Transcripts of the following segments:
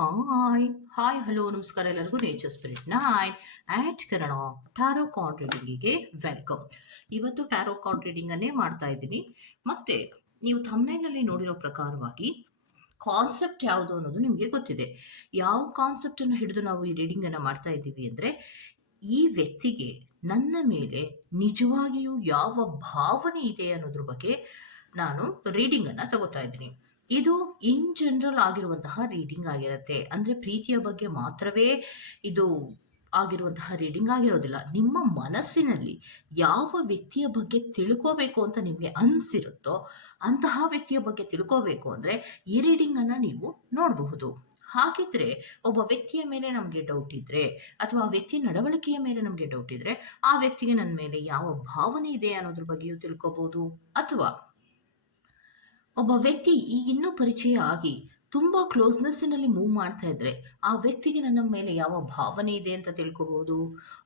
Hi hi hello ನಮಸ್ಕಾರ ಎಲ್ಲರಿಗೂ. Nature spirit nine at Kannada tarot card ರೀಡಿಂಗಿಗೆ welcome ಇವತ್ತು tarot card reading ಅನ್ನೇ ಮಾಡ್ತಾ ಇದ್ದೀನಿ. ಮತ್ತೆ, ನೀವು ಥಂಬ್ನೈಲಲ್ಲಿ ನೋಡಿರೋ ಪ್ರಕಾರವಾಗಿ ಕಾನ್ಸೆಪ್ಟ್ ಯಾವುದು ಅನ್ನೋದು ನಿಮಗೆ ಗೊತ್ತಿದೆ. ಯಾವ ಕಾನ್ಸೆಪ್ಟನ್ನು ಹಿಡಿದು ನಾವು ಈ ರೀಡಿಂಗನ್ನು ಮಾಡ್ತಾ ಇದ್ದೀವಿ ಅಂದರೆ, ಈ ವ್ಯಕ್ತಿಗೆ ನನ್ನ ಮೇಲೆ ನಿಜವಾಗಿಯೂ ಯಾವ ಭಾವನೆ ಇದೆ ಅನ್ನೋದ್ರ ಬಗ್ಗೆ ನಾನು ರೀಡಿಂಗನ್ನು ತಗೋತಾ ಇದ್ದೀನಿ. ಇದು ಇನ್ ಜನರಲ್ ಆಗಿರುವಂತಹ ರೀಡಿಂಗ್ ಆಗಿರುತ್ತೆ. ಅಂದರೆ ಪ್ರೀತಿಯ ಬಗ್ಗೆ ಮಾತ್ರವೇ ಇದು ಆಗಿರುವಂತಹ ರೀಡಿಂಗ್ ಆಗಿರೋದಿಲ್ಲ. ನಿಮ್ಮ ಮನಸ್ಸಿನಲ್ಲಿ ಯಾವ ವ್ಯಕ್ತಿಯ ಬಗ್ಗೆ ತಿಳ್ಕೋಬೇಕು ಅಂತ ನಿಮಗೆ ಅನಿಸಿರುತ್ತೋ ಅಂತಹ ವ್ಯಕ್ತಿಯ ಬಗ್ಗೆ ತಿಳ್ಕೋಬೇಕು ಅಂದರೆ ಈ ರೀಡಿಂಗನ್ನು ನೀವು ನೋಡಬಹುದು. ಹಾಗಿದ್ರೆ ಒಬ್ಬ ವ್ಯಕ್ತಿಯ ಮೇಲೆ ನಮಗೆ ಡೌಟ್ ಇದ್ದರೆ ಅಥವಾ ಆ ವ್ಯಕ್ತಿಯ ನಡವಳಿಕೆಯ ಮೇಲೆ ನಮಗೆ ಡೌಟ್ ಇದ್ದರೆ ಆ ವ್ಯಕ್ತಿಗೆ ನನ್ನ ಮೇಲೆ ಯಾವ ಭಾವನೆ ಇದೆ ಅನ್ನೋದ್ರ ಬಗ್ಗೆಯೂ ತಿಳ್ಕೋಬಹುದು ಅಥವಾ ಒಬ್ಬ ವ್ಯಕ್ತಿ ಈಗ ಇನ್ನೂ ಪರಿಚಯ ಆಗಿ ತುಂಬ ಕ್ಲೋಸ್ನೆಸ್ಸಿನಲ್ಲಿ ಮೂವ್ ಮಾಡ್ತಾ ಇದ್ರೆ ಆ ವ್ಯಕ್ತಿಗೆ ನನ್ನ ಮೇಲೆ ಯಾವ ಭಾವನೆ ಇದೆ ಅಂತ ತಿಳ್ಕೋಬಹುದು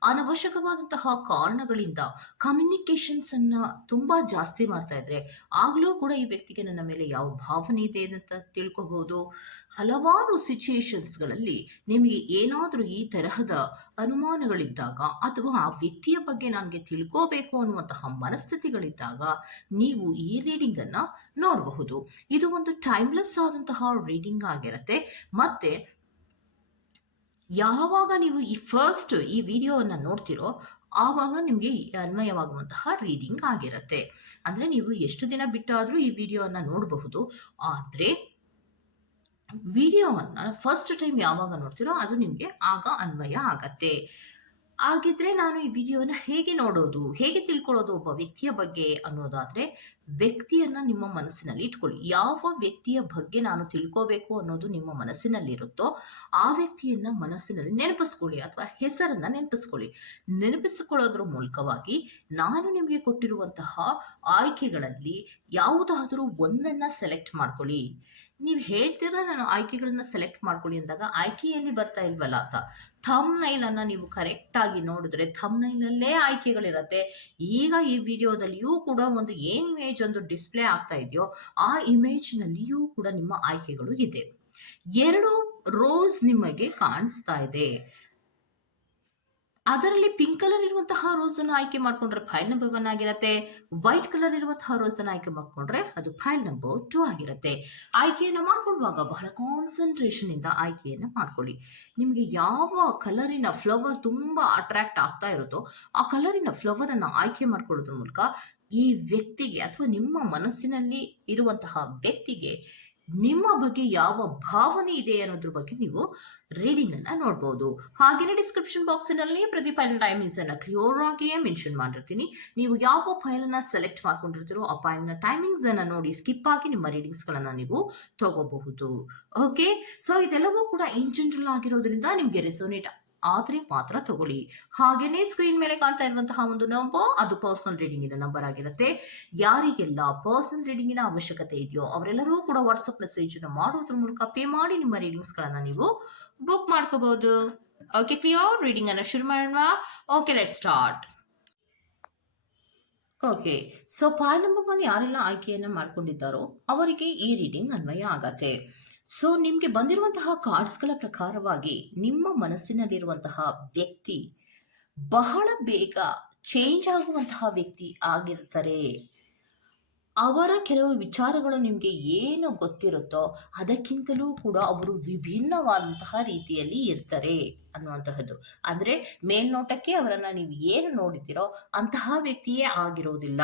ಅನವಶ್ಯಕವಾದಂತಹ ಕಾರಣಗಳಿಂದ ಕಮ್ಯುನಿಕೇಶನ್ಸ್ ಅನ್ನ ತುಂಬಾ ಜಾಸ್ತಿ ಮಾಡ್ತಾ ಇದ್ರೆ ಆಗ್ಲೂ ಕೂಡ ಈ ವ್ಯಕ್ತಿಗೆ ನನ್ನ ಮೇಲೆ ಯಾವ ಭಾವನೆ ಇದೆ ಅಂತ ತಿಳ್ಕೋಬಹುದು ಹಲವಾರು ಸಿಚುಯೇಷನ್ಸ್ಗಳಲ್ಲಿ ನಿಮಗೆ ಏನಾದರೂ ಈ ತರಹದ ಅನುಮಾನಗಳಿದ್ದಾಗ ಅಥವಾ ಆ ವ್ಯಕ್ತಿಯ ಬಗ್ಗೆ ನನಗೆ ತಿಳ್ಕೋಬೇಕು ಅನ್ನುವಂತಹ ಮನಸ್ಥಿತಿಗಳಿದ್ದಾಗ ನೀವು ಈ ರೀಡಿಂಗ್ ಅನ್ನ ನೋಡಬಹುದು. ಇದು ಒಂದು ಟೈಮ್ಲೆಸ್ ಆದಂತಹ ರೀಡಿಂಗ್ ಆಗಿರುತ್ತೆ. ಮತ್ತೆ ಯಾವಾಗ ನೀವು ಈ ಫಸ್ಟ್ ಈ ವಿಡಿಯೋವನ್ನು ನೋಡ್ತಿರೋ ಆವಾಗ ನಿಮಗೆ ಅನ್ವಯವಾಗುವಂತಹ ರೀಡಿಂಗ್ ಆಗಿರುತ್ತೆ. ಅಂದರೆ ನೀವು ಎಷ್ಟು ದಿನ ಬಿಟ್ಟಾದರೂ ಈ ವಿಡಿಯೋವನ್ನು ನೋಡಬಹುದು. ಆದರೆ ವಿಡಿಯೋವನ್ನು ಫಸ್ಟ್ ಟೈಮ್ ಯಾವಾಗ ನೋಡ್ತಿರೋ ಅದು ನಿಮಗೆ ಆಗ ಅನ್ವಯ ಆಗತ್ತೆ. ಆಗಿದ್ರೆ ನಾನು ಈ ವಿಡಿಯೋನ ಹೇಗೆ ನೋಡೋದು, ಹೇಗೆ ತಿಳ್ಕೊಳ್ಳೋದು ಒಬ್ಬ ವ್ಯಕ್ತಿಯ ಬಗ್ಗೆ ಅನ್ನೋದಾದ್ರೆ, ವ್ಯಕ್ತಿಯನ್ನ ನಿಮ್ಮ ಮನಸ್ಸಿನಲ್ಲಿ ಇಟ್ಕೊಳ್ಳಿ. ಯಾವ ವ್ಯಕ್ತಿಯ ಬಗ್ಗೆ ನಾನು ತಿಳ್ಕೋಬೇಕು ಅನ್ನೋದು ನಿಮ್ಮ ಮನಸ್ಸಿನಲ್ಲಿರುತ್ತೋ, ಆ ವ್ಯಕ್ತಿಯನ್ನ ಮನಸ್ಸಿನಲ್ಲಿ ನೆನಪಿಸ್ಕೊಳ್ಳಿ ಅಥವಾ ಹೆಸರನ್ನ ನೆನಪಿಸ್ಕೊಳ್ಳಿ. ನೆನಪಿಸಿಕೊಳ್ಳೋದ್ರ ಮೂಲಕವಾಗಿ ನಾನು ನಿಮಗೆ ಕೊಟ್ಟಿರುವಂತಹ ಆಯ್ಕೆಗಳಲ್ಲಿ ಯಾವುದಾದರೂ ಒಂದನ್ನ ಸೆಲೆಕ್ಟ್ ಮಾಡ್ಕೊಳ್ಳಿ. ನೀವು ಹೇಳ್ತೀರಾ ನಾನು ಆಯ್ಕೆಗಳನ್ನ ಸೆಲೆಕ್ಟ್ ಮಾಡ್ಕೊಳ್ಳಿ ಅಂದಾಗ ಆಯ್ಕೆಯಲ್ಲಿ ಬರ್ತಾ ಇಲ್ವಲ್ಲ ಅಂತ. ಥಮ್ ನೈಲನ್ನು ನೀವು ಕರೆಕ್ಟಾಗಿ ನೋಡಿದ್ರೆ ಥಮ್ ನೈಲಲ್ಲೇ ಆಯ್ಕೆಗಳಿರತ್ತೆ. ಈಗ ಈ ವಿಡಿಯೋದಲ್ಲಿಯೂ ಕೂಡ ಒಂದು ಏನು ಇಮೇಜ್ ಒಂದು ಡಿಸ್ಪ್ಲೇ ಆಗ್ತಾ ಇದೆಯೋ ಆ ಇಮೇಜ್ನಲ್ಲಿಯೂ ಕೂಡ ನಿಮ್ಮ ಆಯ್ಕೆಗಳು ಇದೆ. ಎರಡು ರೋಸ್ ನಿಮಗೆ ಕಾಣಿಸ್ತಾ ಇದೆ. ಅದರಲ್ಲಿ ಪಿಂಕ್ ಕಲರ್ ಇರುವಂತಹ ರೋಸ್ ಅನ್ನು ಆಯ್ಕೆ ಮಾಡ್ಕೊಂಡ್ರೆ ಫೈಲ್ ನಂಬರ್ ಒನ್ ಆಗಿರುತ್ತೆ. ವೈಟ್ ಕಲರ್ ಇರುವಂತಹ ರೋಸ್ ಅನ್ನು ಆಯ್ಕೆ ಮಾಡ್ಕೊಂಡ್ರೆ ಅದು ಫೈಲ್ ನಂಬರ್ ಟೂ ಆಗಿರುತ್ತೆ. ಆಯ್ಕೆಯನ್ನು ಮಾಡ್ಕೊಳ್ಳುವಾಗ ಬಹಳ ಕಾನ್ಸಂಟ್ರೇಷನ್ ಇಂದ ಆಯ್ಕೆಯನ್ನು ಮಾಡ್ಕೊಳ್ಳಿ. ನಿಮಗೆ ಯಾವ ಕಲರಿನ ಫ್ಲವರ್ ತುಂಬಾ ಅಟ್ರಾಕ್ಟ್ ಆಗ್ತಾ ಇರುತ್ತೋ ಆ ಕಲರಿನ ಫ್ಲವರ್ ಅನ್ನು ಆಯ್ಕೆ ಮಾಡ್ಕೊಳ್ಳೋದ್ರ ಮೂಲಕ ಈ ವ್ಯಕ್ತಿಗೆ ಅಥವಾ ನಿಮ್ಮ ಮನಸ್ಸಿನಲ್ಲಿ ಇರುವಂತಹ ವ್ಯಕ್ತಿಗೆ ನಿಮ್ಮ ಬಗ್ಗೆ ಯಾವ ಭಾವನೆ ಇದೆ ಅನ್ನೋದ್ರ ಬಗ್ಗೆ ನೀವು ರೀಡಿಂಗ್ ಅನ್ನ ನೋಡಬಹುದು ಹಾಗೇನೆ ಡಿಸ್ಕ್ರಿಪ್ಷನ್ ಬಾಕ್ಸಿನಲ್ಲಿ ಪ್ರತಿ ಫೈಲ್ ಟೈಮಿಂಗ್ಸ್ ಅನ್ನ ಕ್ಲಿಯರ್ ಆಗಿಯೇ ಮೆನ್ಷನ್ ಮಾಡಿರ್ತೀನಿ. ನೀವು ಯಾವ ಫೈಲ್ ಅನ್ನ ಸೆಲೆಕ್ಟ್ ಮಾಡ್ಕೊಂಡಿರ್ತೀರೋ ಆ ಫೈಲ್ನ ಟೈಮಿಂಗ್ಸ್ ಅನ್ನ ನೋಡಿ ಸ್ಕಿಪ್ ಆಗಿ ನಿಮ್ಮ ರೀಡಿಂಗ್ಸ್ ಗಳನ್ನ ನೀವು ತಗೋಬಹುದು. ಓಕೆ ಸೊ ಇದೆಲ್ಲವೂ ಕೂಡ ಇನ್ ಜನರಲ್ ಆಗಿರೋದ್ರಿಂದ ನಿಮ್ಗೆ ರೆಸೋನೇಟ್ ಆದ್ರೆ ಮಾತ್ರ ತಗೊಳ್ಳಿ. ಹಾಗೇನೆ ಸ್ಕ್ರೀನ್ ಮೇಲೆ ಕಾಣ್ತಾ ಇರುವಂತಹ ಒಂದು ನಂಬರ್ ಅದು ಪರ್ಸನಲ್ ರೀಡಿಂಗಿನ ನಂಬರ್ ಆಗಿರುತ್ತೆ. ಯಾರಿಗೆಲ್ಲ ಪರ್ಸನಲ್ ರೀಡಿಂಗಿನ ಅವಶ್ಯಕತೆ ಇದೆಯೋ ಅವರೆಲ್ಲರೂ ಕೂಡ ವಾಟ್ಸಪ್ ಮೆಸೇಜ್ ಮಾಡೋದ್ರ ಮೂಲಕ ಪೇ ಮಾಡಿ ನಿಮ್ಮ ರೀಡಿಂಗ್ಸ್ ಗಳನ್ನ ನೀವು ಬುಕ್ ಮಾಡ್ಕೋಬಹುದು. ಓಕೆ ಕ್ಲಿಯರ್ ರೀಡಿಂಗ್ ಅನ್ನ ಶುರು ಮಾಡೋಣ. Okay let start okay so pile number one ಯಾರೆಲ್ಲ ಆಯ್ಕೆಯನ್ನ ಮಾಡ್ಕೊಂಡಿದ್ದಾರೋ ಅವರಿಗೆ ಈ ರೀಡಿಂಗ್ ಅನ್ವಯ ಆಗತ್ತೆ. ಸೊ ನಿಮಗೆ ಬಂದಿರುವಂತಹ ಕಾರ್ಡ್ಸ್ಗಳ ಪ್ರಕಾರವಾಗಿ ನಿಮ್ಮ ಮನಸ್ಸಿನಲ್ಲಿರುವಂತಹ ವ್ಯಕ್ತಿ ಬಹಳ ಬೇಗ ಚೇಂಜ್ ಆಗುವಂತಹ ವ್ಯಕ್ತಿ ಆಗಿರ್ತಾರೆ. ಅವರ ಕೆಲವು ವಿಚಾರಗಳು ನಿಮಗೆ ಏನು ಗೊತ್ತಿರುತ್ತೋ ಅದಕ್ಕಿಂತಲೂ ಕೂಡ ಅವರು ವಿಭಿನ್ನವಾದಂತಹ ರೀತಿಯಲ್ಲಿ ಇರ್ತಾರೆ ಅನ್ನುವಂತಹದ್ದು. ಅಂದರೆ ಮೇಲ್ನೋಟಕ್ಕೆ ಅವರನ್ನು ನೀವು ಏನು ನೋಡಿದ್ದೀರೋ ಅಂತಹ ವ್ಯಕ್ತಿಯೇ ಆಗಿರೋದಿಲ್ಲ.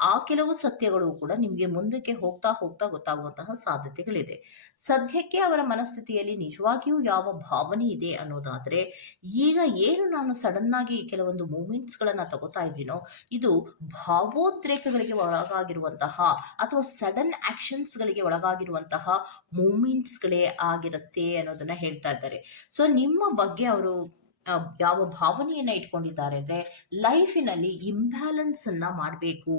ಆ ಕೆಲವು ಸತ್ಯಗಳು ಕೂಡ ನಿಮಗೆ ಮುಂದಕ್ಕೆ ಹೋಗ್ತಾ ಹೋಗ್ತಾ ಗೊತ್ತಾಗುವಂತಹ ಸಾಧ್ಯತೆಗಳಿದೆ. ಸದ್ಯಕ್ಕೆ ಅವರ ಮನಸ್ಥಿತಿಯಲ್ಲಿ ನಿಜವಾಗಿಯೂ ಯಾವ ಭಾವನೆ ಇದೆ ಅನ್ನೋದಾದ್ರೆ, ಈಗ ಏನು ನಾನು ಸಡನ್ ಆಗಿ ಕೆಲವೊಂದು ಮೂಮೆಂಟ್ಸ್ಗಳನ್ನು ತಗೋತಾ ಇದ್ದೀನೋ, ಇದು ಭಾವೋದ್ರೇಕಗಳಿಗೆ ಒಳಗಾಗಿರುವಂತಹ ಅಥವಾ ಸಡನ್ ಆಕ್ಷನ್ಸ್ಗಳಿಗೆ ಒಳಗಾಗಿರುವಂತಹ ಮೂಮೆಂಟ್ಸ್ಗಳೇ ಆಗಿರುತ್ತೆ ಅನ್ನೋದನ್ನ ಹೇಳ್ತಾ ಇದ್ದಾರೆ. ಸೊ ನಿಮ್ಮ ಬಗ್ಗೆ ಅವರು ಯಾವ ಭಾವನೆಯನ್ನ ಇಟ್ಕೊಂಡಿದ್ದಾರೆ ಅಂದ್ರೆ ಲೈಫಿನಲ್ಲಿ ಇಂಬ್ಯಾಲೆನ್ಸ್ ಅನ್ನ ಮಾಡಬೇಕು.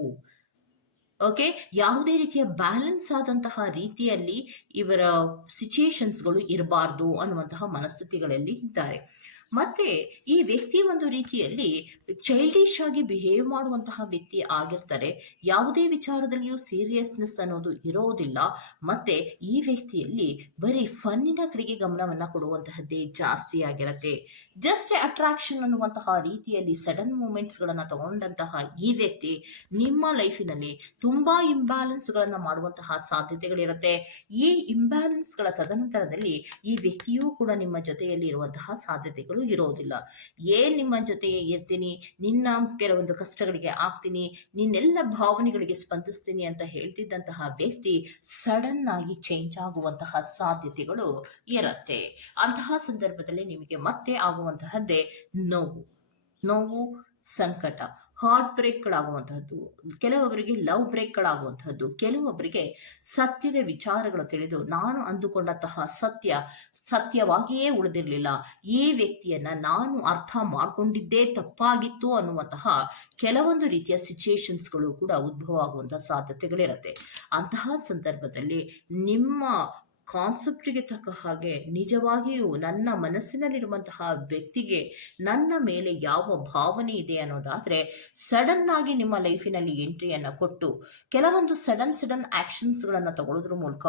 ಓಕೆ ಯಾವುದೇ ರೀತಿಯ ಬ್ಯಾಲೆನ್ಸ್ ಆದಂತಹ ರೀತಿಯಲ್ಲಿ ಇವರ ಸಿಚುಯೇಷನ್ಸ್ಗಳು ಇರಬಾರ್ದು ಅನ್ನುವಂತಹ ಮನಸ್ಥಿತಿಗಳಲ್ಲಿ ಇದ್ದಾರೆ. ಮತ್ತೆ ಈ ವ್ಯಕ್ತಿ ಒಂದು ರೀತಿಯಲ್ಲಿ ಚೈಲ್ಡಿಶ್ ಆಗಿ ಬಿಹೇವ್ ಮಾಡುವಂತಹ ವ್ಯಕ್ತಿ ಆಗಿರ್ತಾರೆ. ಯಾವುದೇ ವಿಚಾರದಲ್ಲಿಯೂ ಸೀರಿಯಸ್ನೆಸ್ ಅನ್ನೋದು ಇರೋದಿಲ್ಲ. ಮತ್ತೆ ಈ ವ್ಯಕ್ತಿಯಲ್ಲಿ ಬರೀ ಫನ್ನಿನ ಕಡೆಗೆ ಗಮನವನ್ನ ಕೊಡುವಂತಹದ್ದೇ ಜಾಸ್ತಿ ಆಗಿರುತ್ತೆ. ಜಸ್ಟ್ ಅಟ್ರಾಕ್ಷನ್ ಅನ್ನುವಂತಹ ರೀತಿಯಲ್ಲಿ ಸಡನ್ ಮೂಮೆಂಟ್ಸ್ಗಳನ್ನು ತಗೊಂಡಂತಹ ಈ ವ್ಯಕ್ತಿ ನಿಮ್ಮ ಲೈಫಿನಲ್ಲಿ ತುಂಬಾ ಇಂಬ್ಯಾಲೆನ್ಸ್ಗಳನ್ನು ಮಾಡುವಂತಹ ಸಾಧ್ಯತೆಗಳಿರುತ್ತೆ. ಈ ಇಂಬ್ಯಾಲೆನ್ಸ್ಗಳ ತದನಂತರದಲ್ಲಿ ಈ ವ್ಯಕ್ತಿಯೂ ಕೂಡ ನಿಮ್ಮ ಜೊತೆಯಲ್ಲಿ ಇರುವಂತಹ ಸಾಧ್ಯತೆಗಳು ಇರೋದಿಲ್ಲ. ಏನ್ ನಿಮ್ಮ ಜೊತೆಗೆ ಇರ್ತೀನಿ, ನಿನ್ನ ಕೆಲವೊಂದು ಕಷ್ಟಗಳಿಗೆ ಆಗ್ತೀನಿ, ನಿನ್ನೆಲ್ಲ ಭಾವನೆಗಳಿಗೆ ಸ್ಪಂದಿಸ್ತೀನಿ ಅಂತ ಹೇಳ್ತಿದ್ದಂತಹ ವ್ಯಕ್ತಿ ಸಡನ್ ಆಗಿ ಚೇಂಜ್ ಆಗುವಂತಹ ಸಾಧ್ಯತೆಗಳು ಇರುತ್ತೆ. ಅಂತಹ ಸಂದರ್ಭದಲ್ಲಿ ನಿಮಗೆ ಮತ್ತೆ ಆಗುವಂತಹದ್ದೇ ನೋವು. ನೋವು, ಸಂಕಟ. ಹಾರ್ಟ್ ಬ್ರೇಕ್ಗಳಾಗುವಂಥದ್ದು ಕೆಲವೊಬ್ಬರಿಗೆ ಲವ್ ಬ್ರೇಕ್ಗಳಾಗುವಂಥದ್ದು ಕೆಲವೊಬ್ಬರಿಗೆ ಸತ್ಯದ ವಿಚಾರಗಳು ತಿಳಿದು ನಾನು ಅಂದುಕೊಂಡಂತಹ ಸತ್ಯ, ಸತ್ಯವಾಗಿಯೇ ಉಳಿದಿರಲಿಲ್ಲ. ಈ ವ್ಯಕ್ತಿಯನ್ನ ನಾನು ಅರ್ಥ ಮಾಡಿಕೊಂಡಿದ್ದೇ ತಪ್ಪಾಗಿತ್ತು ಅನ್ನುವಂತಹ ಕೆಲವೊಂದು ರೀತಿಯ ಸಿಚುಯೇಷನ್ಸ್ಗಳು ಕೂಡ ಉದ್ಭವ ಆಗುವಂತಹ ಸಾಧ್ಯತೆಗಳಿರುತ್ತೆ. ಅಂತಹ ಸಂದರ್ಭದಲ್ಲಿ ನಿಮ್ಮ ಕಾನ್ಸೆಪ್ಟ್ಗೆ ತಕ್ಕ ಹಾಗೆ ನಿಜವಾಗಿಯೂ ನನ್ನ ಮನಸ್ಸಿನಲ್ಲಿರುವಂತಹ ವ್ಯಕ್ತಿಗೆ ನನ್ನ ಮೇಲೆ ಯಾವ ಭಾವನೆ ಇದೆ ಅನ್ನೋದಾದ್ರೆ ಸಡನ್ ಆಗಿ ನಿಮ್ಮ ಲೈಫಿನಲ್ಲಿ ಎಂಟ್ರಿಯನ್ನು ಕೊಟ್ಟು ಕೆಲವೊಂದು ಸಡನ್ ಸಡನ್ ಆ್ಯಕ್ಷನ್ಸ್ಗಳನ್ನು ತಗೊಳ್ಳೋದ್ರ ಮೂಲಕ,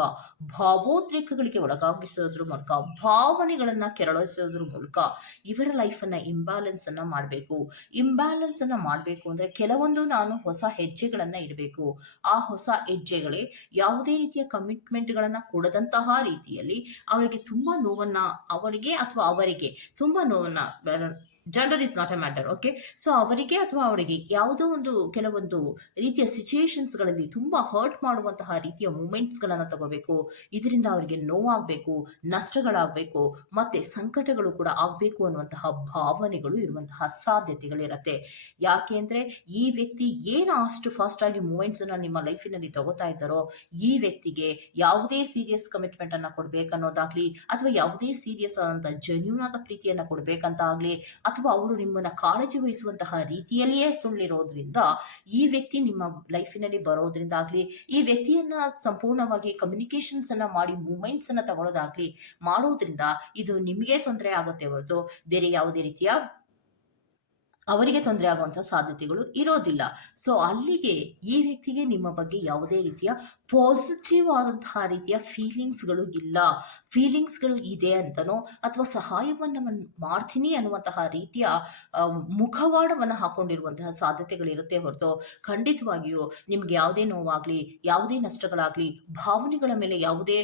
ಭಾವೋದ್ರೇಕಗಳಿಗೆ ಒಳಗಾಗಿಸೋದ್ರ ಮೂಲಕ, ಭಾವನೆಗಳನ್ನು ಕೆರಳಿಸೋದ್ರ ಮೂಲಕ ಇವರ ಲೈಫನ್ನು ಇಂಬ್ಯಾಲೆನ್ಸ್ ಅನ್ನ ಮಾಡಬೇಕು. ಇಂಬ್ಯಾಲೆನ್ಸ್ ಅನ್ನ ಮಾಡಬೇಕು ಅಂದ್ರೆ ಕೆಲವೊಂದು ನಾನು ಹೊಸ ಹೆಜ್ಜೆಗಳನ್ನು ಇಡಬೇಕು. ಆ ಹೊಸ ಹೆಜ್ಜೆಗಳೇ ಯಾವುದೇ ರೀತಿಯ ಕಮಿಟ್ಮೆಂಟ್ಗಳನ್ನು ಕೊಡದಂತಹ ರೀತಿಯಲ್ಲಿ ಅವಳಿಗೆ ತುಂಬಾ ನೋವನ್ನ ಅವಳಿಗೆ ಅಥವಾ ಅವರಿಗೆ ತುಂಬಾ ನೋವನ್ನ gender is not a matter okay so ಅವರಿಗೆ ಅಥವಾ ಅವರಿಗೆ ಯಾವುದೋ ಒಂದು ಕೆಲವೊಂದು ರೀತಿಯ ಸಿಚುಯೇಷನ್ಸ್ಗಳಲ್ಲಿ ತುಂಬಾ ಹರ್ಟ್ ಮಾಡುವಂತಹ ರೀತಿಯ ಮೂಮೆಂಟ್ಸ್ಗಳನ್ನು ತಗೋಬೇಕು. ಇದರಿಂದ ಅವರಿಗೆ ನೋವಾಗಬೇಕು, ನಷ್ಟಗಳಾಗಬೇಕು, ಮತ್ತೆ ಸಂಕಟಗಳು ಕೂಡ ಆಗಬೇಕು ಅನ್ನುವಂತಹ ಭಾವನೆಗಳು ಇರುವಂತಹ ಸಾಧ್ಯತೆಗಳಿರುತ್ತೆ. ಯಾಕೆ ಅಂದರೆ ಈ ವ್ಯಕ್ತಿ ಏನು ಅಷ್ಟು ಫಾಸ್ಟ್ ಆಗಿ ಮೂಮೆಂಟ್ಸನ್ನು ನಿಮ್ಮ ಲೈಫಿನಲ್ಲಿ ತಗೋತಾ ಇದ್ದಾರೋ, ಈ ವ್ಯಕ್ತಿಗೆ ಯಾವುದೇ ಸೀರಿಯಸ್ ಕಮಿಟ್ಮೆಂಟ್ ಅನ್ನ ಕೊಡ್ಬೇಕನ್ನೋದಾಗ್ಲಿ, ಅಥವಾ ಯಾವುದೇ ಸೀರಿಯಸ್ ಆದಂತಹ ಜೆನ್ಯೂನ್ ಆದ ಪ್ರೀತಿಯನ್ನ ಕೊಡ್ಬೇಕಂತ ಆಗ್ಲಿ ಅಥವಾ ಅವರು ನಿಮ್ಮನ್ನ ಕಾಳಜಿ ವಹಿಸುವಂತಹ ರೀತಿಯಲ್ಲಿಯೇ ಸುಳ್ಳಿರೋದ್ರಿಂದ ಈ ವ್ಯಕ್ತಿ ನಿಮ್ಮ ಲೈಫಿನಲ್ಲಿ ಬರೋದ್ರಿಂದ ಆಗ್ಲಿ ಈ ವ್ಯಕ್ತಿಯನ್ನ ಸಂಪೂರ್ಣವಾಗಿ ಕಮ್ಯುನಿಕೇಶನ್ಸ್ ಅನ್ನ ಮಾಡಿ ಮೂಮೆಂಟ್ಸ್ ಅನ್ನ ತಗೊಳ್ಳೋದಾಗ್ಲಿ ಮಾಡೋದ್ರಿಂದ ಇದು ನಿಮಗೆ ತೊಂದರೆ ಆಗುತ್ತೆ ಹೊರತು ಬೇರೆ ಯಾವುದೇ ರೀತಿಯ ಅವರಿಗೆ ತೊಂದರೆ ಆಗುವಂತಹ ಸಾಧ್ಯತೆಗಳು ಇರೋದಿಲ್ಲ. ಸೊ ಅಲ್ಲಿಗೆ ಈ ವ್ಯಕ್ತಿಗೆ ನಿಮ್ಮ ಬಗ್ಗೆ ಯಾವುದೇ ರೀತಿಯ ಪಾಸಿಟಿವ್ ಆದಂತಹ ರೀತಿಯ ಫೀಲಿಂಗ್ಸ್ಗಳು ಇಲ್ಲ. ಫೀಲಿಂಗ್ಸ್ಗಳು ಇದೆ ಅಂತನೋ ಅಥವಾ ಸಹಾಯವನ್ನು ಮಾಡ್ತೀನಿ ಅನ್ನುವಂತಹ ರೀತಿಯ ಮುಖವಾಡವನ್ನು ಹಾಕೊಂಡಿರುವಂತಹ ಸಾಧ್ಯತೆಗಳಿರುತ್ತೆ ಹೊರತು ಖಂಡಿತವಾಗಿಯೂ ನಿಮ್ಗೆ ಯಾವುದೇ ನೋವಾಗಲಿ, ಯಾವುದೇ ನಷ್ಟಗಳಾಗ್ಲಿ, ಭಾವನೆಗಳ ಮೇಲೆ ಯಾವುದೇ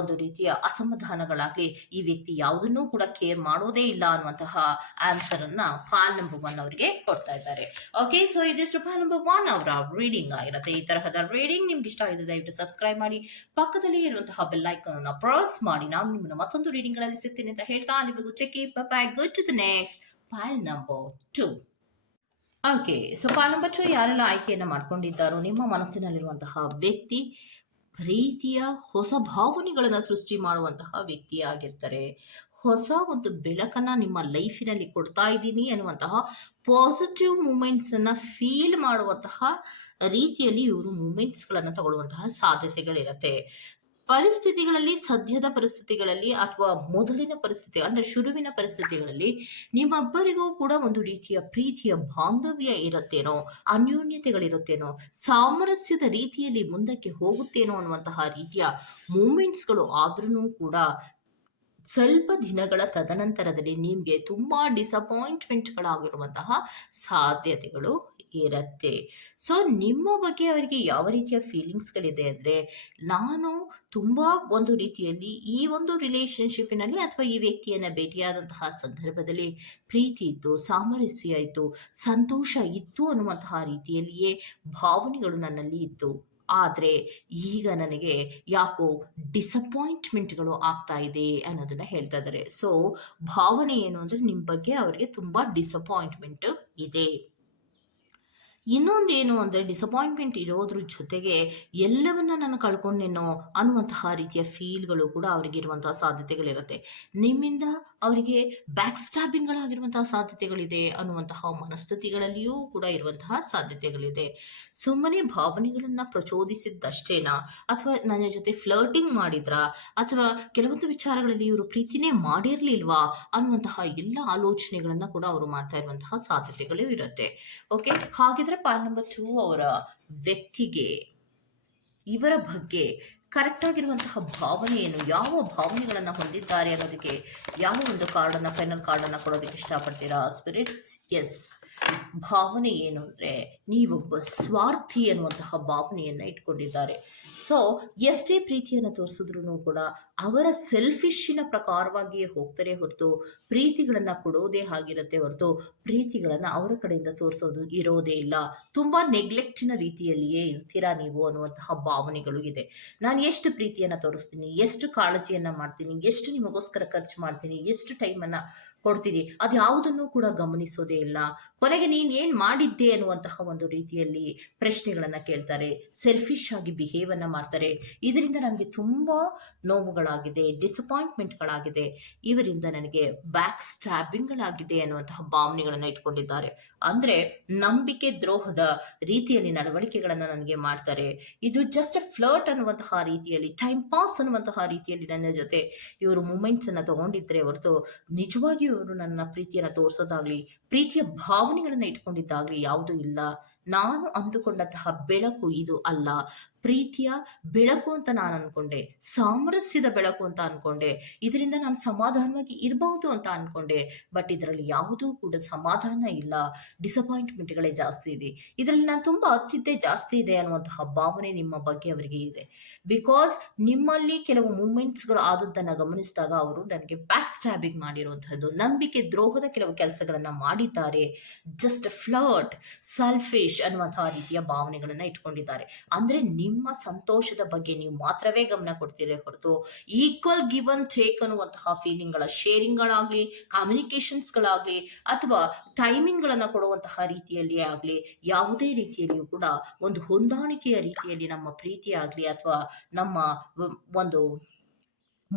ಒಂದು ರೀತಿಯ ಅಸಮಾಧಾನಗಳಾಗಲಿ ಈ ವ್ಯಕ್ತಿ ಯಾವುದನ್ನೂ ಕೂಡ ಕೇರ್ ಮಾಡೋದೇ ಇಲ್ಲ ಅನ್ನುವಂತಹ ಆನ್ಸರ್ ಅನ್ನ ಫಾಲ್ ನಂಬರ್ ಒನ್ ಅವರಿಗೆ ಕೊಡ್ತಾ ಇದ್ದಾರೆ. ಓಕೆ ಸೊ ಇದಿಷ್ಟು ಫಾಲ್ ನಂಬರ್ ಒನ್ ಅವರ ರೀಡಿಂಗ್ ಆಗಿರುತ್ತೆ. ಈ ತರಹದ ರೀಡಿಂಗ್ ನಿಮ್ಗೆ ಇಷ್ಟ ಆಗಿದೆ ದಯವಿಟ್ಟು ಸಬ್ಸ್ಕ್ರೈಬ್ ಮಾಡಿ, ಪಕ್ಕದಲ್ಲಿ ಇರುವಂತಹ ಬೆಲ್ ಐಕಾನ್ ಅನ್ನು ಪ್ರೆಸ್ ಮಾಡಿ. ನಾನು ನಿಮ್ಮನ್ನು ಮತ್ತೊಂದು ರೀಡಿಂಗ್ಗಳಲ್ಲಿ ಸಿಗ್ತೀನಿ ಅಂತ ಹೇಳ್ತಾ ನಿಮಗೂ check by good to the next file number two okay so file number two ಯಾರೆಲ್ಲ ಆಯ್ಕೆಯನ್ನು ಮಾಡ್ಕೊಂಡಿದ್ದಾರೋ, ನಿಮ್ಮ ಮನಸ್ಸಿನಲ್ಲಿರುವಂತಹ ವ್ಯಕ್ತಿ, ಪ್ರೀತಿಯ ಹೊಸ ಭಾವನೆಗಳನ್ನು ಸೃಷ್ಟಿ ಮಾಡುವಂತಹ ವ್ಯಕ್ತಿ ಆಗಿರ್ತಾರೆ. ಹೊಸ ಒಂದು ಬೆಳಕನ್ನ ನಿಮ್ಮ ಲೈಫಿನಲ್ಲಿ ಕೊಡ್ತಾ ಇದ್ದೀನಿ ಅನ್ನುವಂತಹ ಪಾಸಿಟಿವ್ ಮೂಮೆಂಟ್ಸ್ ಅನ್ನ ಫೀಲ್ ಮಾಡುವಂತಹ ರೀತಿಯಲ್ಲಿ ಇವರು ಮೂಮೆಂಟ್ಸ್ಗಳನ್ನು ತಗೊಳ್ಳುವಂತಹ ಸಾಧ್ಯತೆಗಳಿರುತ್ತೆ. ಪರಿಸ್ಥಿತಿಗಳಲ್ಲಿ, ಸದ್ಯದ ಪರಿಸ್ಥಿತಿಗಳಲ್ಲಿ ಅಥವಾ ಮೊದಲಿನ ಪರಿಸ್ಥಿತಿ, ಅಂದ್ರೆ ಶುರುವಿನ ಪರಿಸ್ಥಿತಿಗಳಲ್ಲಿ ನಿಮ್ಮಬ್ಬರಿಗೂ ಕೂಡ ಒಂದು ರೀತಿಯ ಪ್ರೀತಿಯ ಬಾಂಧವ್ಯ ಇರುತ್ತೇನೋ, ಅನ್ಯೋನ್ಯತೆಗಳಿರುತ್ತೇನೋ, ಸಾಮರಸ್ಯದ ರೀತಿಯಲ್ಲಿ ಮುಂದಕ್ಕೆ ಹೋಗುತ್ತೇನೋ ಅನ್ನುವಂತಹ ರೀತಿಯ ಮೂಮೆಂಟ್ಸ್ಗಳು ಆದ್ರೂ ಕೂಡ ಸ್ವಲ್ಪ ದಿನಗಳ ತದನಂತರದಲ್ಲಿ ನಿಮಗೆ ತುಂಬಾ ಡಿಸಪಾಯಿಂಟ್ಮೆಂಟ್ಗಳಾಗಿರುವಂತಹ ಸಾಧ್ಯತೆಗಳು ಇರುತ್ತೆ. ಸೊ ನಿಮ್ಮ ಬಗ್ಗೆ ಅವರಿಗೆ ಯಾವ ರೀತಿಯ ಫೀಲಿಂಗ್ಸ್ಗಳಿದೆ ಅಂದರೆ, ನಾನು ತುಂಬ ಒಂದು ರೀತಿಯಲ್ಲಿ ಈ ಒಂದು ರಿಲೇಶನ್ಶಿಪ್ಪಿನಲ್ಲಿ ಅಥವಾ ಈ ವ್ಯಕ್ತಿಯನ್ನು ಭೇಟಿಯಾದಂತಹ ಸಂದರ್ಭದಲ್ಲಿ ಪ್ರೀತಿ ಇತ್ತು, ಸಾಮರಸ್ಯ ಇತ್ತು, ಸಂತೋಷ ಇತ್ತು ಅನ್ನುವಂತಹ ರೀತಿಯಲ್ಲಿಯೇ ಭಾವನೆಗಳು ನನ್ನಲ್ಲಿ ಇತ್ತು. ಆದರೆ ಈಗ ನನಗೆ ಯಾಕೋ ಡಿಸಪಾಯಿಂಟ್ಮೆಂಟ್ಗಳು ಆಗ್ತಾ ಇದೆ ಅನ್ನೋದನ್ನ ಹೇಳ್ತಾ ಇದ್ದಾರೆ. ಸೊ ಭಾವನೆ ಏನು ಅಂದರೆ ನಿಮ್ಮ ಬಗ್ಗೆ ಅವರಿಗೆ ತುಂಬ ಡಿಸಪಾಯಿಂಟ್ಮೆಂಟ್ ಇದೆ. ಇನ್ನೊಂದೇನು ಅಂದರೆ ಡಿಸಪಾಯಿಂಟ್ಮೆಂಟ್ ಇರೋದ್ರ ಜೊತೆಗೆ ಎಲ್ಲವನ್ನ ನಾನು ಕಳ್ಕೊಂಡೇನೋ ಅನ್ನುವಂತಹ ರೀತಿಯ ಫೀಲ್ಗಳು ಕೂಡ ಅವರಿಗೆ ಇರುವಂತಹ ಸಾಧ್ಯತೆಗಳಿರುತ್ತೆ. ನಿಮ್ಮಿಂದ ಅವರಿಗೆ ಬ್ಯಾಕ್ ಸ್ಟ್ಯಾಬಿಂಗ್ಗಳಾಗಿರುವಂತಹ ಸಾಧ್ಯತೆಗಳಿದೆ ಅನ್ನುವಂತಹ ಮನಸ್ಥಿತಿಗಳಲ್ಲಿಯೂ ಕೂಡ ಇರುವಂತಹ ಸಾಧ್ಯತೆಗಳಿದೆ. ಸುಮ್ಮನೆ ಭಾವನೆಗಳನ್ನ ಪ್ರಚೋದಿಸಿದ್ದಷ್ಟೇನಾ? ಅಥವಾ ನನ್ನ ಜೊತೆ ಫ್ಲರ್ಟಿಂಗ್ ಮಾಡಿದ್ರಾ? ಅಥವಾ ಕೆಲವೊಂದು ವಿಚಾರಗಳಲ್ಲಿ ಇವರು ಪ್ರೀತಿನೇ ಮಾಡಿರಲಿಲ್ವಾ? ಅನ್ನುವಂತಹ ಎಲ್ಲ ಆಲೋಚನೆಗಳನ್ನು ಕೂಡ ಅವರು ಮಾಡ್ತಾ ಇರುವಂತಹ ಸಾಧ್ಯತೆಗಳು ಇರುತ್ತೆ. ಓಕೆ ಹಾಗಿದ್ರೆ ಪಾಯಿಂಟ್ ನಂಬರ್ ಟೂ ಅವರ ವ್ಯಕ್ತಿಗೆ, ಇವರ ಬಗ್ಗೆ ಕರೆಕ್ಟ್ ಆಗಿರುವಂತಹ ಭಾವನೆ ಏನು? ಯಾವ ಭಾವನೆಗಳನ್ನು ಹೊಂದಿದ್ದಾರೆ ಅನ್ನೋದಕ್ಕೆ ಯಾವ ಒಂದು ಕಾರ್ಡನ್ನು ಫೈನಲ್ ಕಾರ್ಡನ್ನು ಕೊಡೋದಕ್ಕೆ ಇಷ್ಟಪಡ್ತೀರಾ? ಸ್ಪಿರಿಟ್ಸ್ ಎಸ್ ಭಾವನೆ ಏನು ಅಂದರೆ ನೀವೊಬ್ಬ ಸ್ವಾರ್ಥಿ ಅನ್ನುವಂತಹ ಭಾವನೆಯನ್ನು ಇಟ್ಕೊಂಡಿದ್ದಾರೆ. ಸೊ ಎಷ್ಟೇ ಪ್ರೀತಿಯನ್ನು ತೋರಿಸಿದ್ರು ಕೂಡ ಅವರ ಸೆಲ್ಫಿಶಿನ ಪ್ರಕಾರವಾಗಿಯೇ ಹೋಗ್ತಾರೆ ಹೊರತು ಪ್ರೀತಿಗಳನ್ನು ಕೊಡೋದೇ ಆಗಿರುತ್ತೆ ಹೊರತು ಪ್ರೀತಿಗಳನ್ನು ಅವರ ಕಡೆಯಿಂದ ತೋರಿಸೋದು ಇರೋದೇ ಇಲ್ಲ. ತುಂಬ ನೆಗ್ಲೆಕ್ಟಿನ ರೀತಿಯಲ್ಲಿಯೇ ಇರ್ತೀರಾ ನೀವು ಅನ್ನುವಂತಹ ಭಾವನೆಗಳು ಇದೆ. ನಾನು ಎಷ್ಟು ಪ್ರೀತಿಯನ್ನು ತೋರಿಸ್ತೀನಿ, ಎಷ್ಟು ಕಾಳಜಿಯನ್ನು ಮಾಡ್ತೀನಿ, ಎಷ್ಟು ನಿಮಗೋಸ್ಕರ ಖರ್ಚು ಮಾಡ್ತೀನಿ, ಎಷ್ಟು ಟೈಮನ್ನು ಕೊಡ್ತೀನಿ. ಅದು ಯಾವುದನ್ನು ಕೂಡ ಗಮನಿಸೋದೇ ಇಲ್ಲ. ಕೊನೆಗೆ ನೀನು ಏನು ಮಾಡಿದ್ದೆ ಅನ್ನುವಂತಹ ಒಂದು ರೀತಿಯಲ್ಲಿ ಪ್ರಶ್ನೆಗಳನ್ನು ಕೇಳ್ತಾರೆ. ಸೆಲ್ಫಿಶ್ ಆಗಿ ಬಿಹೇವನ್ನು ಮಾಡ್ತಾರೆ. ಇದರಿಂದ ನನಗೆ ತುಂಬಾ ನೋವುಗಳಾಗಿದೆ ಡಿಸಪಾಯಿಂಟ್ಮೆಂಟ್ಗಳಾಗಿದೆ ಇವರಿಂದ ನನಗೆ ಬ್ಯಾಕ್ ಸ್ಟ್ಯಾಬಿಂಗ್ಗಳಾಗಿದೆ ಅನ್ನುವಂತಹ ಭಾವನೆಗಳನ್ನ ಇಟ್ಕೊಂಡಿದ್ದಾರೆ. ಅಂದ್ರೆ ನಂಬಿಕೆ ದ್ರೋಹದ ರೀತಿಯಲ್ಲಿ ನಡವಳಿಕೆಗಳನ್ನ ನನಗೆ ಮಾಡ್ತಾರೆ. ಇದು ಜಸ್ಟ್ ಫ್ಲರ್ಟ್ ಅನ್ನುವಂತಹ ರೀತಿಯಲ್ಲಿ ಟೈಮ್ ಪಾಸ್ ಅನ್ನುವಂತಹ ರೀತಿಯಲ್ಲಿ ನನ್ನ ಜೊತೆ ಇವರು ಮೂಮೆಂಟ್ಸ್ ಅನ್ನ ತಗೊಂಡಿದ್ರೆ ಹೊರತು ನಿಜವಾಗಿಯೂ ಇವರು ನನ್ನ ಪ್ರೀತಿಯನ್ನು ತೋರಿಸೋದಾಗ್ಲಿ ಪ್ರೀತಿಯ ಭಾವನೆಗಳನ್ನು ಇಟ್ಕೊಂಡಿದ್ದಾಗಲಿ ಯಾವುದೂ ಇಲ್ಲ. ನಾನು ಅಂದುಕೊಂಡಂತಹ ಬೆಳಕು ಇದು ಅಲ್ಲ. ಪ್ರೀತಿಯ ಬೆಳಕು ಅಂತ ನಾನು ಅನ್ಕೊಂಡೆ. ಸಾಮರಸ್ಯದ ಬೆಳಕು ಅಂತ ಅನ್ಕೊಂಡೆ. ಇದರಿಂದ ನಾನು ಸಮಾಧಾನವಾಗಿ ಇರಬಹುದು ಅಂತ ಅನ್ಕೊಂಡೆ. ಬಟ್ ಇದರಲ್ಲಿ ಯಾವುದೂ ಕೂಡ ಸಮಾಧಾನ ಇಲ್ಲ. ಡಿಸಪಾಯಿಂಟ್ಮೆಂಟ್ಗಳೇ ಜಾಸ್ತಿ ಇದೆ. ಇದರಲ್ಲಿ ನಾನು ತುಂಬ ಅತ್ತಿದ್ದೆ ಜಾಸ್ತಿ ಇದೆ ಅನ್ನುವಂತಹ ಭಾವನೆ ನಿಮ್ಮ ಬಗ್ಗೆ ಅವರಿಗೆ ಇದೆ. ಬಿಕಾಸ್ ನಿಮ್ಮಲ್ಲಿ ಕೆಲವು ಮೂಮೆಂಟ್ಸ್ಗಳು ಆದದ್ದನ್ನು ಗಮನಿಸಿದಾಗ ಅವರು ನನಗೆ ಬ್ಯಾಕ್ ಸ್ಟ್ಯಾಬಿಂಗ್ ಮಾಡಿರುವಂತಹದ್ದು. ನಂಬಿಕೆ ದ್ರೋಹದ ಕೆಲವು ಕೆಲಸಗಳನ್ನು ಮಾಡಿದ್ದಾರೆ. ಜಸ್ಟ್ ಫ್ಲರ್ಟ್ ಸೆಲ್ಫಿಶ್ ಅನ್ನುವಂತಹ ರೀತಿಯ ಭಾವನೆಗಳನ್ನು ಇಟ್ಕೊಂಡಿದ್ದಾರೆ. ಅಂದ್ರೆ ನಿಮ್ಮ ಸಂತೋಷದ ಬಗ್ಗೆ ನೀವು ಮಾತ್ರವೇ ಗಮನ ಕೊಡ್ತೀರೇ ಹೊರತು ಈಕ್ವಲ್ ಗಿವ್ ಅಂಡ್ ಟೇಕ್ ಅನ್ನುವಂತಹ ಫೀಲಿಂಗ್ಗಳ ಶೇರಿಂಗ್ಗಳಾಗಲಿ ಕಮ್ಯುನಿಕೇಷನ್ಸ್ಗಳಾಗಲಿ ಅಥವಾ ಟೈಮಿಂಗ್ಗಳನ್ನು ಕೊಡುವಂತಹ ರೀತಿಯಲ್ಲಿ ಆಗಲಿ, ಯಾವುದೇ ರೀತಿಯಲ್ಲಿಯೂ ಕೂಡ ಒಂದು ಹೊಂದಾಣಿಕೆಯ ರೀತಿಯಲ್ಲಿ ನಮ್ಮ ಪ್ರೀತಿ ಆಗಲಿ ಅಥವಾ ನಮ್ಮ ಒಂದು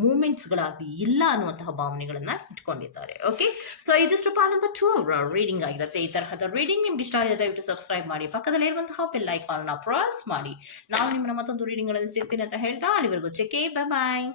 ಮೂಮೆಂಟ್ಸ್ಗಳಾಗಲಿ ಇಲ್ಲ ಅನ್ನುವಂತಹ ಭಾವನೆಗಳನ್ನು ಇಟ್ಕೊಂಡಿದ್ದಾರೆ. ಓಕೆ ಸೊ ಇದಿಷ್ಟು ಪಾಲ್ ನಂಬರ್ ಟೂ ಅವರ ರೀಡಿಂಗ್ ಆಗಿರುತ್ತೆ. ಈ ತರಹದ ರೀಡಿಂಗ್ ನಿಮ್ಗೆ ಇಷ್ಟ ಆಗಿದೆ ದಯವಿಟ್ಟು ಸಬ್ಸ್ಕ್ರೈಬ್ ಮಾಡಿ. ಪಕ್ಕದಲ್ಲಿ ಇರುವಂತಹ ಬೆಲ್ ಐಕಾನ್ನ ಪ್ರೆಸ್ ಮಾಡಿ. ನಾನು ನಿಮ್ಮನ್ನ ಮತ್ತೊಂದು ರೀಡಿಂಗ್ಗಳಲ್ಲಿ ಸಿಗ್ತೀನಿ ಅಂತ ಹೇಳ್ತಾ ಅಲ್ಲಿವರೆಗೂ ಚೆಕೆ ಬಾಯ್ ಬಾಯ್